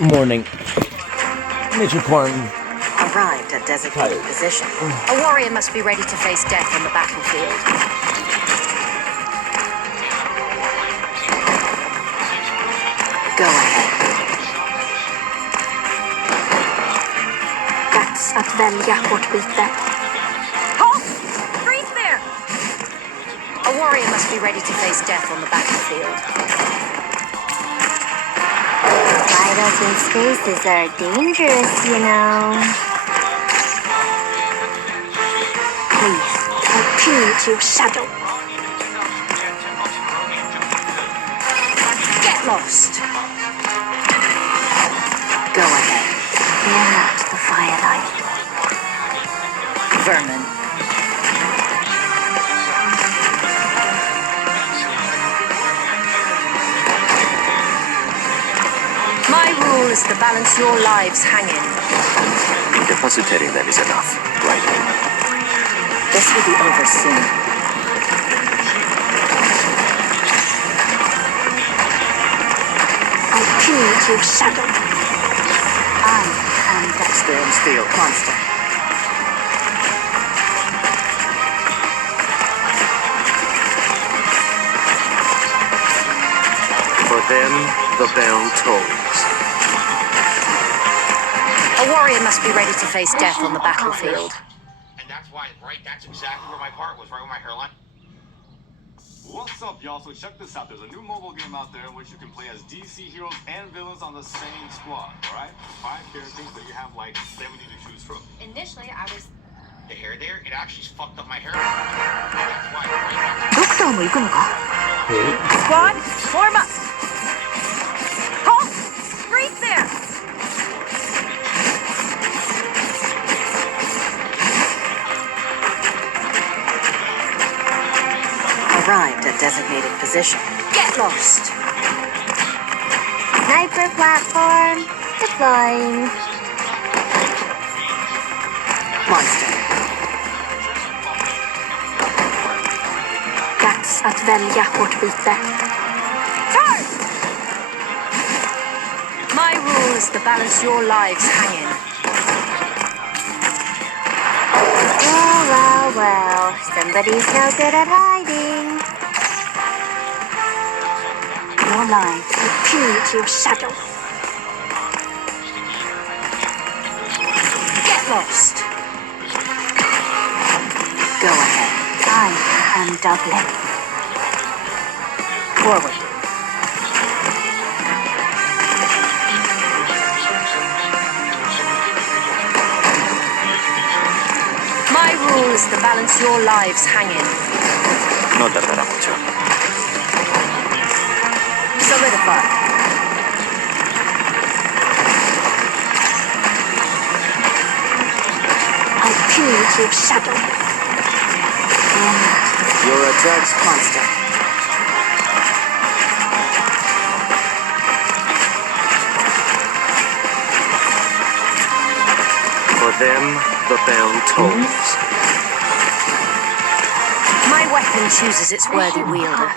Morning. Nature Corn. Arrived at designated position. A warrior must be ready to face death on the battlefield. Go ahead. Dags att välja vårt byte. Halt! Freeze there! A warrior must be ready to face death on the battlefield. Wide open spaces are dangerous, you know. Please, continue to your shadow. Get lost! Go ahead. Fear not the firelight. Vermin. My rule is to balance your lives hanging. Depository that is enough. Right. This will be over soon. Continue to your shadow. I am Dexter. Stand still, monster. For them, the bell tolls. A warrior must be ready to face death on the battlefield. And that's why, right? That's exactly where my part was, right where my hairline. What's up, y'all? So check this out. There's a new mobile game out there in which you can play as DC heroes and villains on the same squad, alright? 5 characters, but you have like 70 to choose from. Initially, I was The hair there, it actually fucked up my hairline. That's why, right? ドクターも行くのか Squad, form up! Halt! Freeze there! Arrived at designated position. Get lost! Sniper platform deploying. Monster. Dags att välja vårt byte. Charge! My rule is to balance your lives hanging. Well. Somebody's no good at hiding. Your life continue to your shadow. Get lost! Go ahead. I am Dublin. Forward. My rule is to balance your lives hanging. No tardará mucho. Solidify. I continue to your shadow. Your attacks Monster. For them, the bell tolls. My weapon chooses its worthy wielder.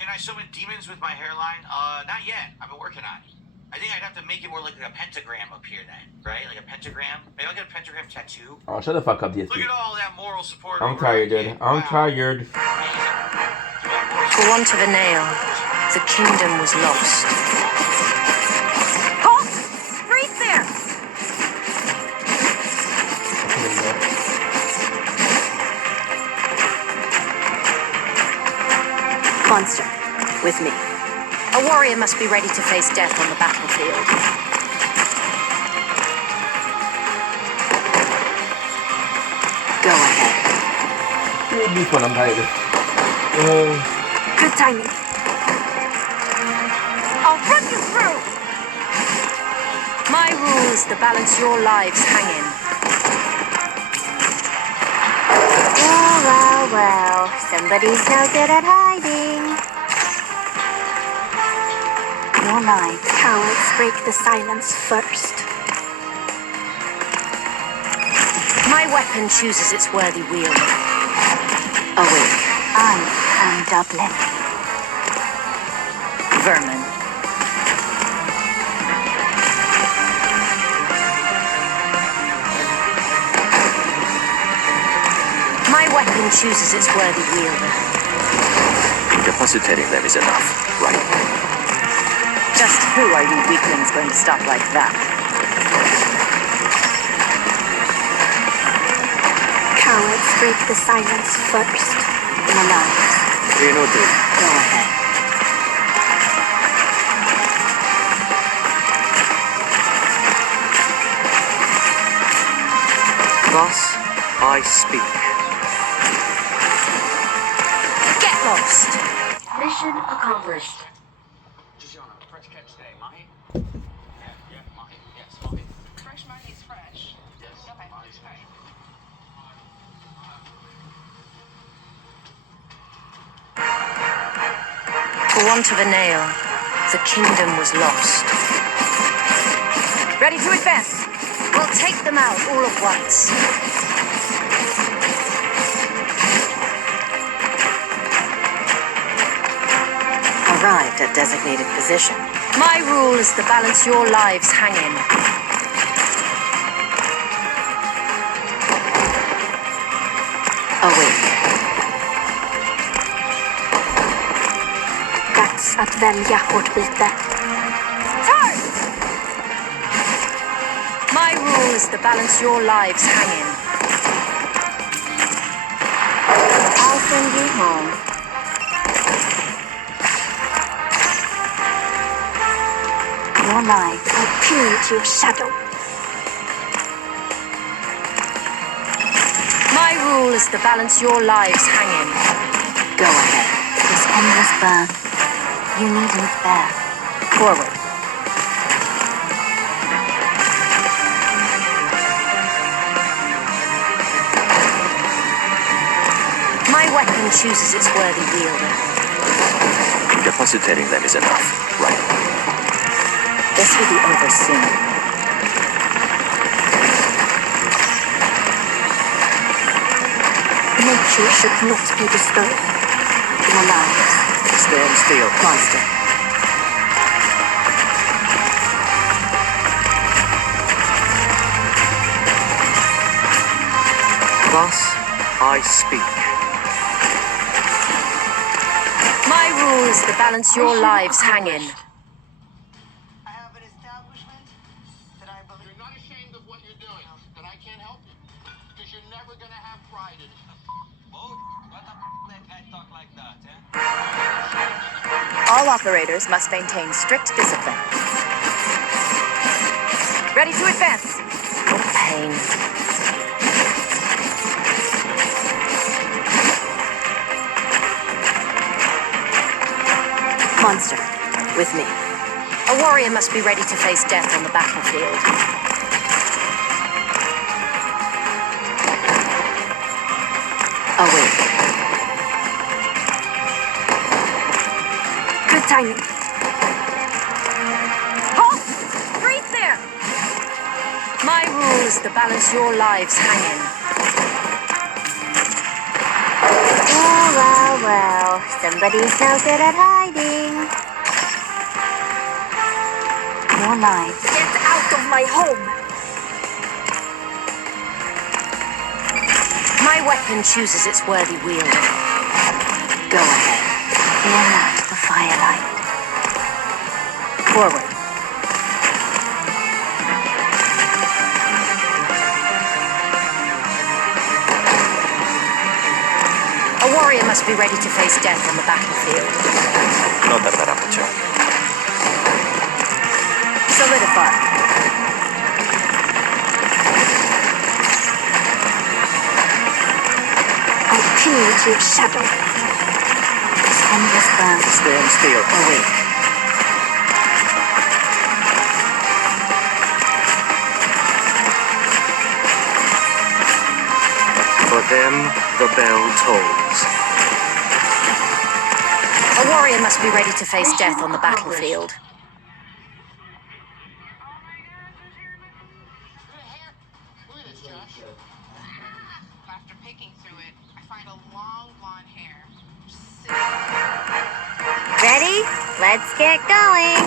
Can I summon demons with my hairline? Not yet. I've been working on it. I think I'd have to make it more like a pentagram up here then, right? Like a pentagram. Maybe I'll get a pentagram tattoo. Oh, shut the fuck up, Look DSP. at all that moral support. I'm over tired, our dude. kid. I'm Wow. tired. For want of a nail, the kingdom was lost. Halt! Freeze there! Monster, with me. A warrior must be ready to face death on the battlefield. Go ahead. This one, I'm tired. Good timing. I'll run you through! My rule is to balance your lives hanging. Well. Somebody's no good at hiding. Your life. Cowards break the silence first. My weapon chooses its worthy wielder. Awake. I am Dublin. Vermin. weapon chooses its worthy wielder. Incapacitating them is enough, right? Just who are you weaklings going to stop like that? Cowards break the silence first. Your lives. Go ahead. Thus, I speak. Get lost! Mission accomplished. Fresh catch today, Mahi? Yeah, Mahi. Yes, Mahi. Fresh money is fresh. Yes, Okay. Mahi's fresh. For want of a nail, the kingdom was lost. Ready to advance! We'll take them out all at once. Arrived at designated position. My rule is to balance your lives hang in. Awake. Dags att välja hårt byte. My rule is to balance your lives hang in. I'll send you home. Your lives are pinned to your shadow. My rule is to balance your lives hang in. Go ahead. This endless burn. You needn't bear. Forward. My weapon chooses its worthy wielder. Incapacitating them is enough, right? This will be over soon. Nature should not be disturbed. Your lives. Stand still. Monster. Thus, I speak. My rule is to balance your lives hang in. I have an establishment that I believe. You're not ashamed of what you're doing, then I can't help you. Because you're never gonna have pride in it. What the that guy talk like that, eh? All operators must maintain strict discipline. Ready to advance. What a pain. Monster. With me. A warrior must be ready to face death on the battlefield. Awake. Good timing. Halt! Freeze there! My rule is to balance your lives hang in. Well. Somebody's no good at hiding. Your lives. Get out of my home! My weapon chooses its worthy wielder. Go ahead. Fear not the firelight. Forward. A warrior must be ready to face death on the battlefield. No tardará mucho. Solidify. I'll pin you to your shadow. This endless burn. Stand still. Awake. For them, the bell tolls. A warrior must be ready to face death on the battlefield. Look at this, Josh. After picking through it, I find a long blonde hair. Just sitting Ready? Let's get going.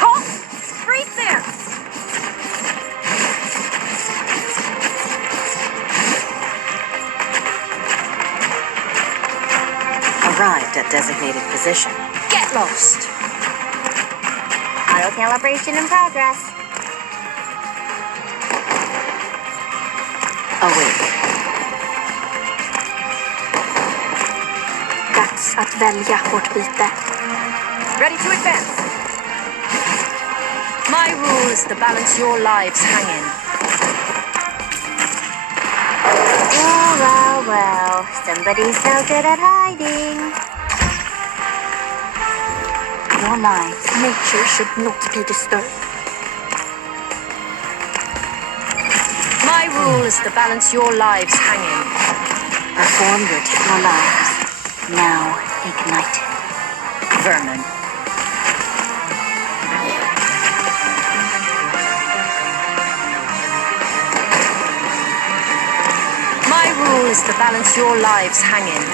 Halt! Freeze there! designated position. Get lost. Auto calibration in progress. Awake. Dags att välja vårt byte. Ready to advance. My rule is to balance your lives hang in. Well. Somebody's so good at hiding. Your lives, nature should not be disturbed. My rule is to balance your lives hang in. Perform your lives. Now ignited. Vermin. My rule is to balance your lives hang in.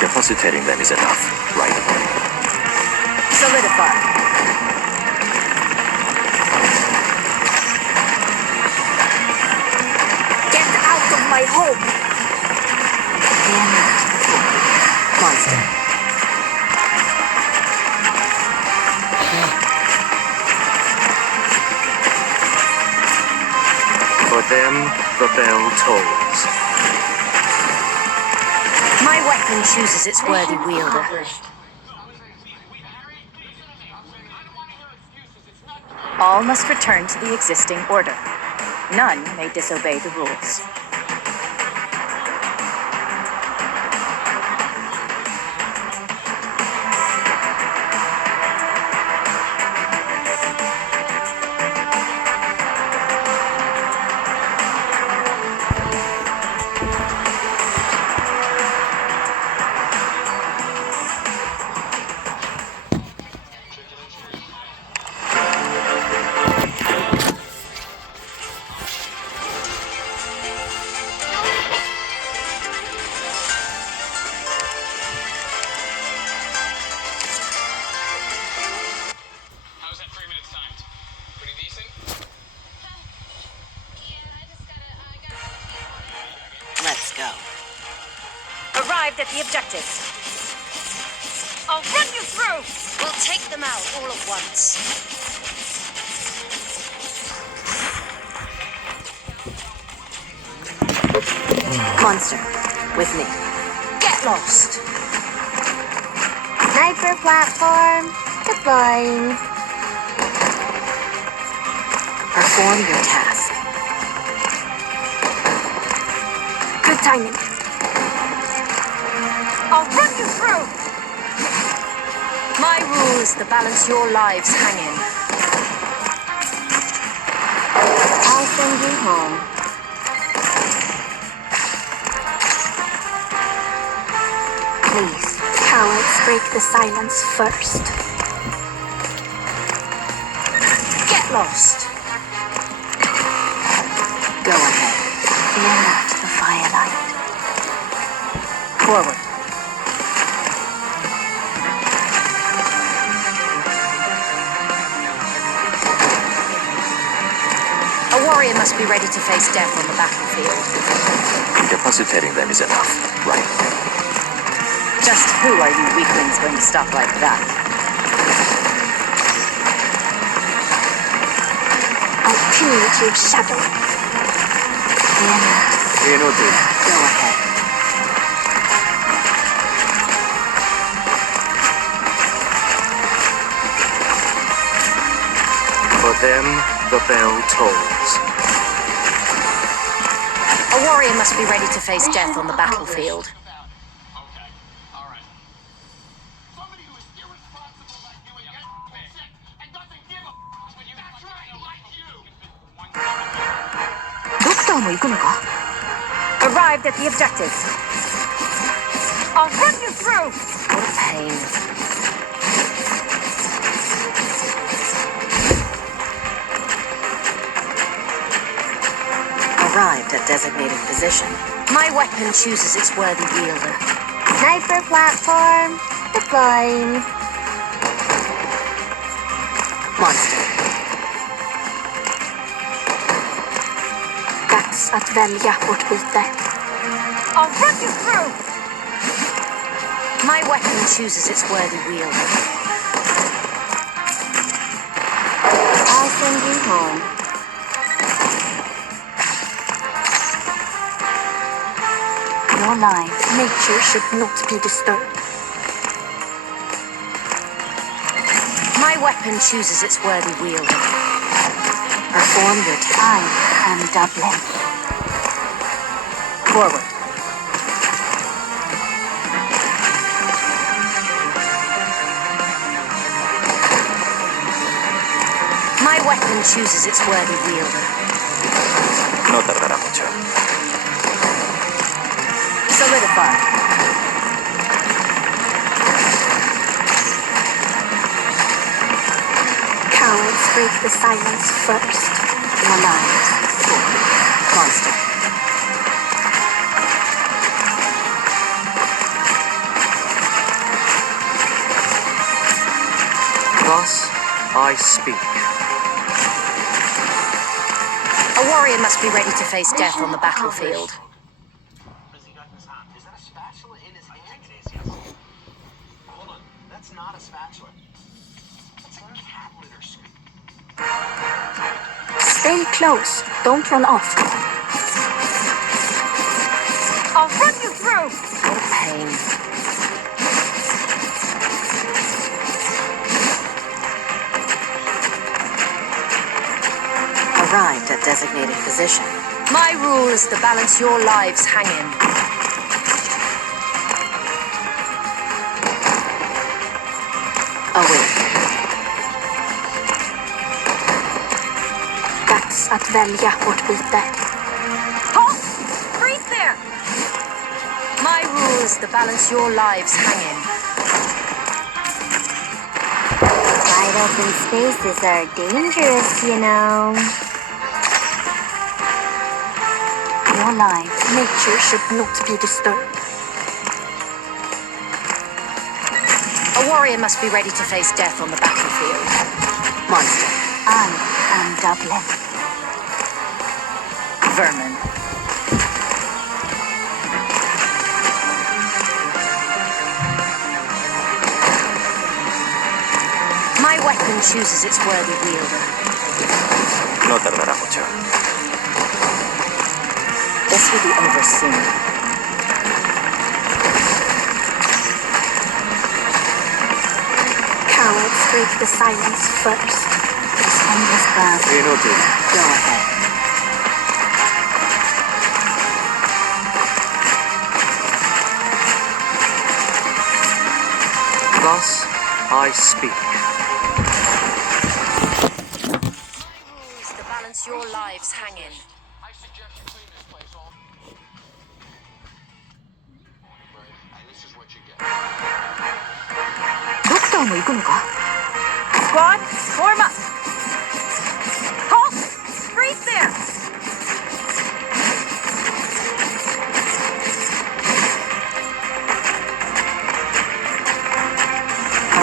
Depositating them is enough, right? Solidify. Get out of my home! Monster. For them, the bell tolls. My weapon chooses its worthy wielder. All must return to the existing order. None may disobey the rules. How's that 3 minutes timed? Pretty decent? Let's go. Arrived at the objective. I'll run you through! We'll take them out all at once. Monster. With me. Get lost. Sniper platform deploying. Perform your task. Good timing. I'll run you through! My rule is to balance your lives hang in. I'll send you home. Please, cowards break the silence first. Get lost. Go ahead. Fear not the firelight. Forward. A warrior must be ready to face death on the battlefield. Depositating them is enough, right? Just who are you weaklings going to stop like that? I'll pillage your shadow. Fear not. Go ahead. For them, the bell tolls. A warrior must be ready to face death on the battlefield. Okay, alright. Somebody who is irresponsible like you and gets sick and doesn't give a when you that's right, like you! Arrived at the objective. I'll run you through! What a pain. Arrived at designated position. My weapon chooses its worthy wielder. Sniper platform deploying. Monster. Dags att välja vårt byte. I'll run you through! My weapon chooses its worthy wielder. I'll send you home. Your life, nature should not be disturbed. My weapon chooses its worthy wielder. Perform your time and Dublin. Forward. My weapon chooses its worthy wielder. No tardará mucho. Solidify. Cowards break the silence first. Your lives. Monster. Thus I speak. A warrior must be ready to face death on the battlefield. What has he got in his hand? Is that a spatula in his hand? I think it is, yes. Hold on. That's not a spatula. That's a cat litter scoop. Stay close. Don't run off. I'll run you through! Oh, pain. Arrived at designated position. My rule is to balance your lives hang in. Awake. Dags att välja vårt byte. Halt! Breathe there! My rule is to balance your lives hang in. Wide open spaces are dangerous, you know. Your life, nature should not be disturbed. A warrior must be ready to face death on the battlefield. Monster. I am Dublin. Vermin. My weapon chooses its worthy wielder. No tardará mucho. This will be over soon. Cowards break the silence first. This endless battle. Inútil. Go ahead. Thus I speak. My rule is to balance your lives hang in. I suggest you clean this place all. Right. And this is what you get. ドクターも行くのか? Squad, form up! Halt! Freeze there!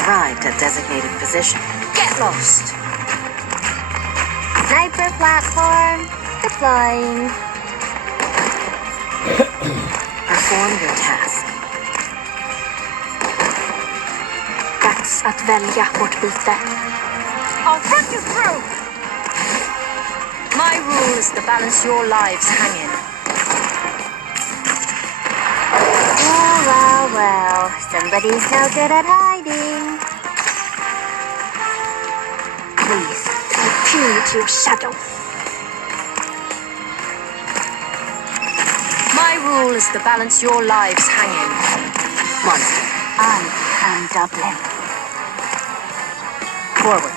Arrived at designated position. Get lost! Sniper platform deploying. Perform your task. Dags att välja vårt byte. I'll run you through! My rule is to balance your lives hang in. Well, somebody's no good at hiding. Please, continue to your shadow. My rule is to balance your lives hang in. Monster. I am Dublin. Forward.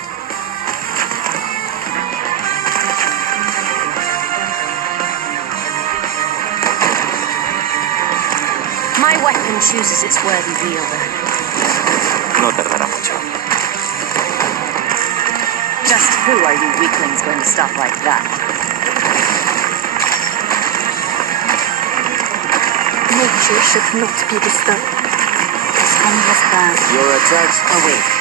My weapon chooses its worthy wielder. No tardará mucho. Just who are you weaklings going to stop like that? Nature should not be disturbed. This endless battle. Your attacks Awake.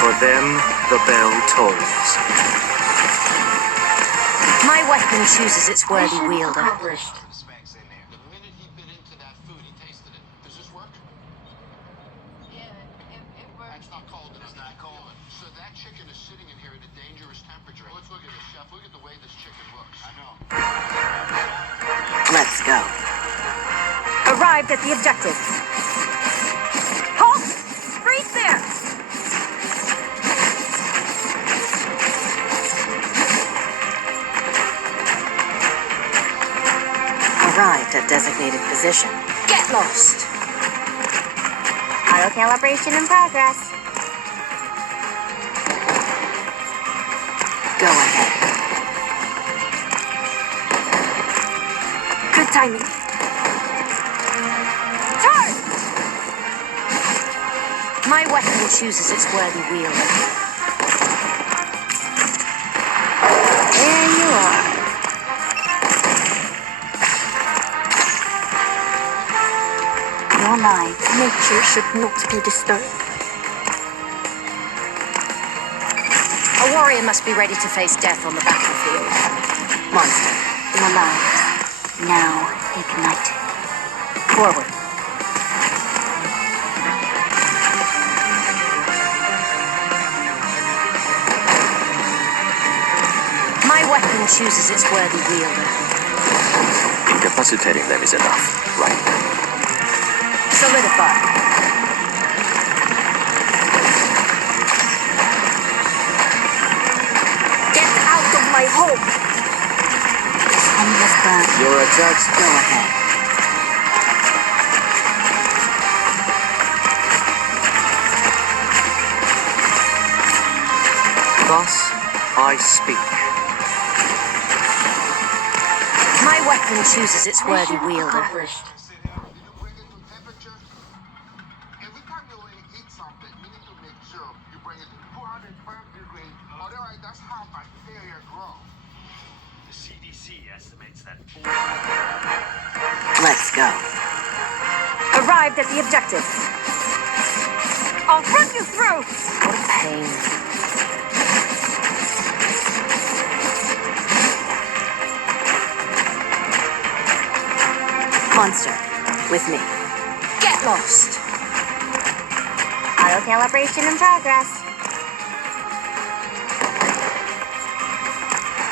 For them, the bell tolls. weapon chooses its worthy wielder. The specs in there. The minute he bit into that food, he tasted it. Does this work? Yeah, it works. That's not cold enough. It's not cold. So that chicken is sitting in here at a dangerous temperature. Let's look at this, chef. Look at the way this chicken looks. I know. Let's go. Arrived at the objective. Halt! Freeze there! Arrived at designated position. Get lost! Auto calibration in progress. Go ahead. Good timing. Charge! My weapon chooses its worthy wielder. There you are. Your lives, nature should not be disturbed. A warrior must be ready to face death on the battlefield. Monster. Your lives, now ignited. Forward. My weapon chooses its worthy wielder. Incapacitating them is enough, right? Solidify. Get out of my home! Endless burn. Your attacks. Go ahead. Thus, I speak. My weapon chooses its worthy wielder. Sit down. Did you bring it to temperature? Every time you eat something, you need to make sure you bring it to 205 degrees. Otherwise, that's how bacteria grow. The CDC estimates that Let's go. Arrived at the objective. I'll run you through! What a pain. Monster. With me. Get lost! Auto calibration in progress.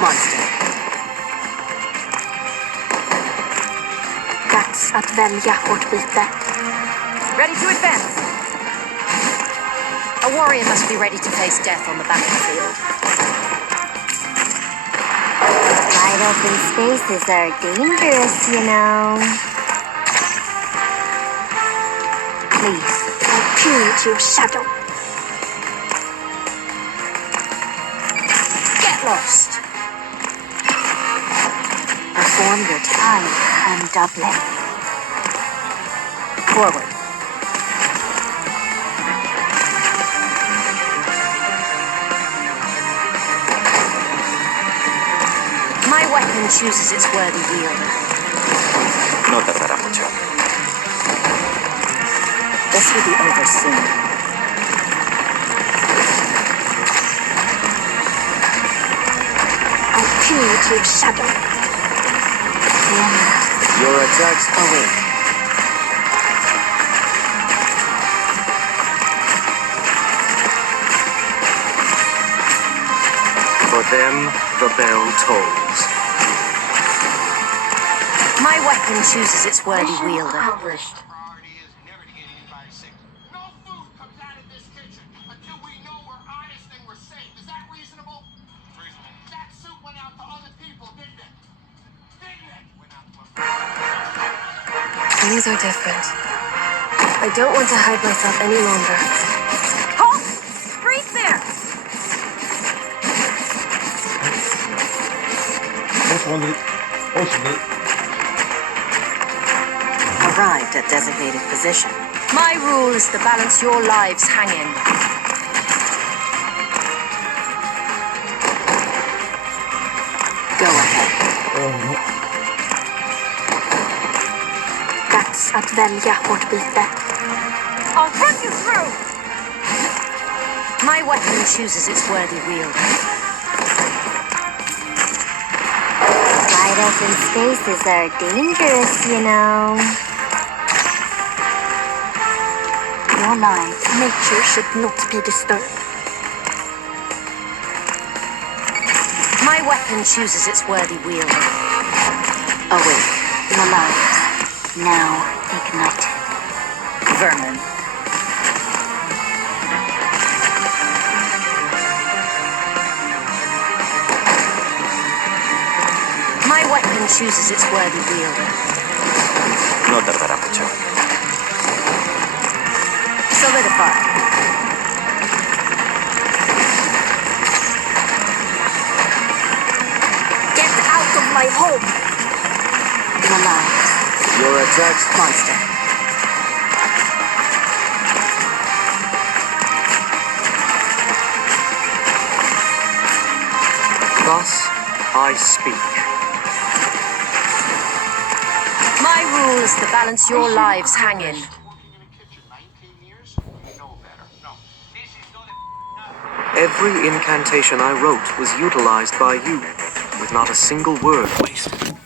Monster. Dags att välja vårt byte. Ready to advance! A warrior must be ready to face death on the battlefield. Wide open spaces are dangerous, you know. Please, attune to your shadow. Get lost! Perform your I am Dublin. Forward. My weapon chooses its worthy wielder. No tardará mucho. This will be over soon. Attune to your shadow. Fear me. Your attacks. awake. For them, the bell tolls. My weapon chooses its worthy wielder. Our priority is never to get anybody sick. No food comes out of this kitchen until we know we're honest and we're safe. Is that reasonable? Reasonable. That soup went out to other people, didn't it? Didn't it? Went out to Things are different. I don't want to hide myself any longer. Halt! Freeze there! Arrived at designated position. My rule is to balance your lives hang in. Go ahead. Dags att välja vårt byte. I'll run you through! My weapon chooses its worthy wielder. open spaces are dangerous, you know. Your lives, nature should not be disturbed. My weapon chooses its worthy wielder. Awake. Your lives, now ignited. Vermin. My weapon chooses its worthy wielder. No tardará mucho. Solidify. Get out of my home! Your lives. Your attacks. Monster. Thus I speak. My rule is to balance your lives hang in. Working in a kitchen 19 years? You know better. No. This is not a... Every incantation I wrote was utilized by you, with not a single word wasted.